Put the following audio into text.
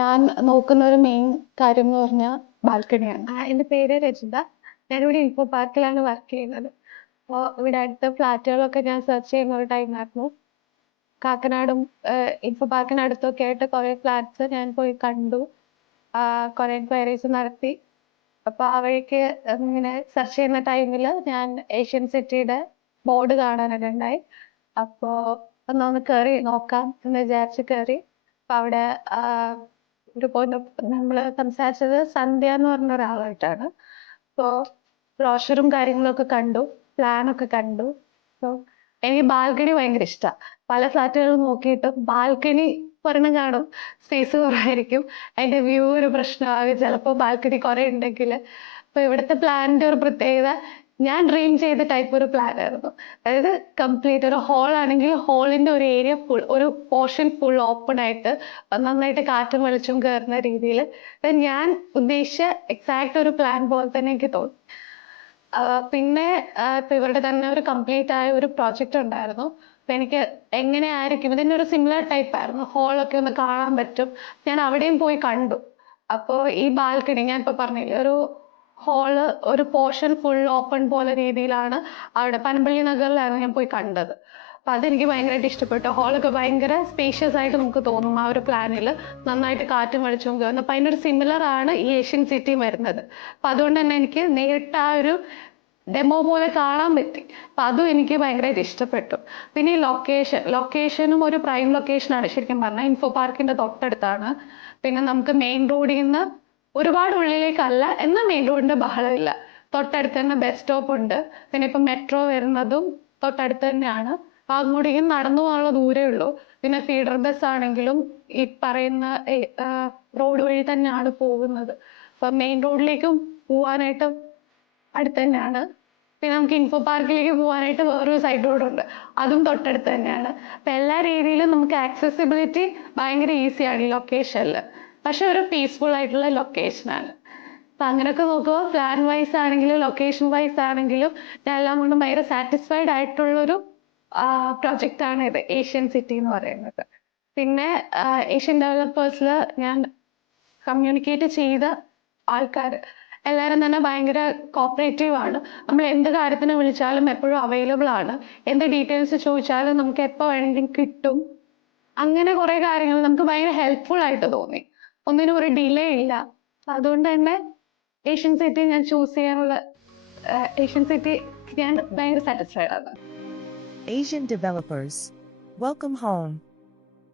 ഞാൻ നോക്കുന്ന ഒരു മെയിൻ കാര്യം എന്ന് പറഞ്ഞാൽ ബാൽക്കണിയാണ്. എൻ്റെ പേര് രജിത. ഞാനിവിടെ ഇൻഫോ പാർക്കിലാണ് വർക്ക് ചെയ്യുന്നത്. അപ്പോൾ ഇവിടെ അടുത്ത ഫ്ലാറ്റുകളൊക്കെ ഞാൻ സെർച്ച് ചെയ്യുന്ന ഒരു ടൈമായിരുന്നു. കാക്കനാടും ഇൻഫോ പാർക്കിനടുത്തൊക്കെ ആയിട്ട് കുറേ ഫ്ലാറ്റ്സ് ഞാൻ പോയി കണ്ടു. കുറേ എൻക്വയറീസ് നടത്തി. അപ്പോൾ അവയ്ക്ക് ഇങ്ങനെ സെർച്ച് ചെയ്യുന്ന ടൈമിൽ ഞാൻ ഏഷ്യൻ സിറ്റിയുടെ ബോർഡ് കാണാനിടയുണ്ടായി. അപ്പോൾ ഒന്ന് കയറി നോക്കാം എന്ന് വിചാരിച്ച് കയറി. അപ്പോൾ അവിടെ ഒരു നമ്മൾ സംസാരിച്ചത് സന്ധ്യ എന്ന് പറഞ്ഞ ഒരാളായിട്ടാണ്. അപ്പോൾ ബ്രോഷറും കാര്യങ്ങളൊക്കെ കണ്ടു, പ്ലാനൊക്കെ കണ്ടു. അപ്പോൾ എനിക്ക് ബാൽക്കണി ഭയങ്കര ഇഷ്ടമാണ്. പല ഫ്ലാറ്റുകളും നോക്കിയിട്ടും ബാൽക്കണി ഒരെണ്ണം കാണും, സ്പേസ് കുറവായിരിക്കും, അതിൻ്റെ വ്യൂ ഒരു പ്രശ്നമാകും ചിലപ്പോൾ ബാൽക്കണി കുറേ ഉണ്ടെങ്കിൽ. അപ്പോൾ ഇവിടുത്തെ പ്ലാനിൻ്റെ ഒരു പ്രത്യേകത, ഞാൻ ഡ്രീം ചെയ്ത ടൈപ്പ് ഒരു പ്ലാൻ ആയിരുന്നു. അതായത് കംപ്ലീറ്റ് ഒരു ഹോൾ ആണെങ്കിൽ ഹോളിന്റെ ഒരു ഏരിയ ഫുൾ, ഒരു പോർഷൻ ഫുൾ ഓപ്പൺ ആയിട്ട് നന്നായിട്ട് കാറ്റും വെളിച്ചവും കയറുന്ന രീതിയിൽ ഞാൻ ഉദ്ദേശിച്ച എക്സാക്ട് ഒരു പ്ലാൻ പോലെ തന്നെ എനിക്ക് തോന്നി. പിന്നെ ഇപ്പൊ ഇവരുടെ തന്നെ ഒരു കംപ്ലീറ്റ് ആയ ഒരു പ്രോജക്റ്റ് ഉണ്ടായിരുന്നു. അപ്പൊ എനിക്ക് എങ്ങനെയായിരിക്കും ഇതിന്റെ ഒരു സിമിലർ ടൈപ്പ് ആയിരുന്നു, ഹോളൊക്കെ ഒന്ന് കാണാൻ പറ്റും. ഞാൻ അവിടെയും പോയി കണ്ടു. അപ്പോൾ ഈ ബാൽക്കണി ഞാൻ ഇപ്പൊ പറഞ്ഞില്ലേ, ഒരു ഹോള് ഒരു പോർഷൻ ഫുൾ ഓപ്പൺ പോലെ രീതിയിലാണ് അവിടെ പനമ്പള്ളി നഗറിലാണ് ഞാൻ പോയി കണ്ടത്. അപ്പൊ അതെനിക്ക് ഭയങ്കരമായിട്ട് ഇഷ്ടപ്പെട്ടു. ഹോളൊക്കെ ഭയങ്കര സ്പേഷ്യസ് ആയിട്ട് നമുക്ക് തോന്നും ആ ഒരു പ്ലാനിൽ, നന്നായിട്ട് കാറ്റും വെളിച്ചവും കയറുന്നു. അപ്പൊ അതിനൊരു സിമിലർ ആണ് ഈ ഏഷ്യൻ സിറ്റി വരുന്നത്. അപ്പൊ അതുകൊണ്ട് തന്നെ എനിക്ക് നേരിട്ട് ആ ഒരു ഡെമോ പോലെ കാണാൻ പറ്റി. അപ്പൊ അതും എനിക്ക് ഭയങ്കരമായിട്ട് ഇഷ്ടപ്പെട്ടു. പിന്നെ ഈ ലൊക്കേഷനും ഒരു പ്രൈം ലൊക്കേഷനാണ് ശരിക്കും പറഞ്ഞാൽ. ഇൻഫോ പാർക്കിന്റെ തൊട്ടടുത്താണ്. പിന്നെ നമുക്ക് മെയിൻ റോഡിൽ നിന്ന് ഒരുപാട് ഉള്ളിലേക്കല്ല, എന്നാൽ മെയിൻ റോഡിന്റെ ബഹളമില്ല. തൊട്ടടുത്ത് തന്നെ ബസ് സ്റ്റോപ്പ് ഉണ്ട്. പിന്നെ ഇപ്പൊ മെട്രോ വരുന്നതും തൊട്ടടുത്ത് തന്നെയാണ്. അപ്പൊ അങ്ങോട്ടേക്കും നടന്നു പോകാനുള്ള ദൂരേ ഉള്ളൂ. പിന്നെ ഫീഡർ ബസ് ആണെങ്കിലും ഈ പറയുന്ന റോഡ് വഴി തന്നെയാണ് പോകുന്നത്. അപ്പൊ മെയിൻ റോഡിലേക്കും പോവാനായിട്ട് അടുത്ത് തന്നെയാണ്. പിന്നെ നമുക്ക് ഇൻഫോ പാർക്കിലേക്ക് പോകാനായിട്ട് വേറൊരു സൈഡ് റോഡ് ഉണ്ട്, അതും തൊട്ടടുത്ത് തന്നെയാണ്. അപ്പൊ എല്ലാ രീതിയിലും നമുക്ക് ആക്സസിബിലിറ്റി ഭയങ്കര ഈസിയാണ് ഈ ലൊക്കേഷനിൽ. പക്ഷെ ഒരു പീസ്ഫുൾ ആയിട്ടുള്ള ലൊക്കേഷനാണ്. അപ്പൊ അങ്ങനെയൊക്കെ നോക്കുമ്പോൾ പ്ലാൻ വൈസ് ആണെങ്കിലും ലൊക്കേഷൻ വൈസ് ആണെങ്കിലും ഞാൻ എല്ലാം കൊണ്ടും ഭയങ്കര സാറ്റിസ്ഫൈഡ് ആയിട്ടുള്ളൊരു പ്രൊജക്റ്റ് ആണ് ഇത്, ഏഷ്യൻ സിറ്റി എന്ന് പറയുന്നത്. പിന്നെ ഏഷ്യൻ ഡെവലപ്പേഴ്സിൽ ഞാൻ കമ്മ്യൂണിക്കേറ്റ് ചെയ്ത ആൾക്കാർ എല്ലാവരും തന്നെ ഭയങ്കര കോപ്പറേറ്റീവ് ആണ്. നമ്മൾ എന്ത് കാര്യത്തിന് വിളിച്ചാലും എപ്പോഴും അവൈലബിൾ ആണ്. എന്ത് ഡീറ്റെയിൽസ് ചോദിച്ചാലും നമുക്ക് എപ്പോൾ വേണമെങ്കിലും കിട്ടും. അങ്ങനെ കുറെ കാര്യങ്ങൾ നമുക്ക് ഭയങ്കര ഹെൽപ്ഫുൾ ആയിട്ട് തോന്നി. ഒന്നിനും ഒരു ഡിലേ ഇല്ല. അതുകൊണ്ട് തന്നെ ഏഷ്യൻ സിറ്റി ഞാൻ ചൂസ് ചെയ്യാനുള്ള ഏഷ്യൻ സിറ്റി ഞാൻ ഭയങ്കര സാറ്റിസ്ഫൈഡ് ആണ്. Asian developers, welcome home.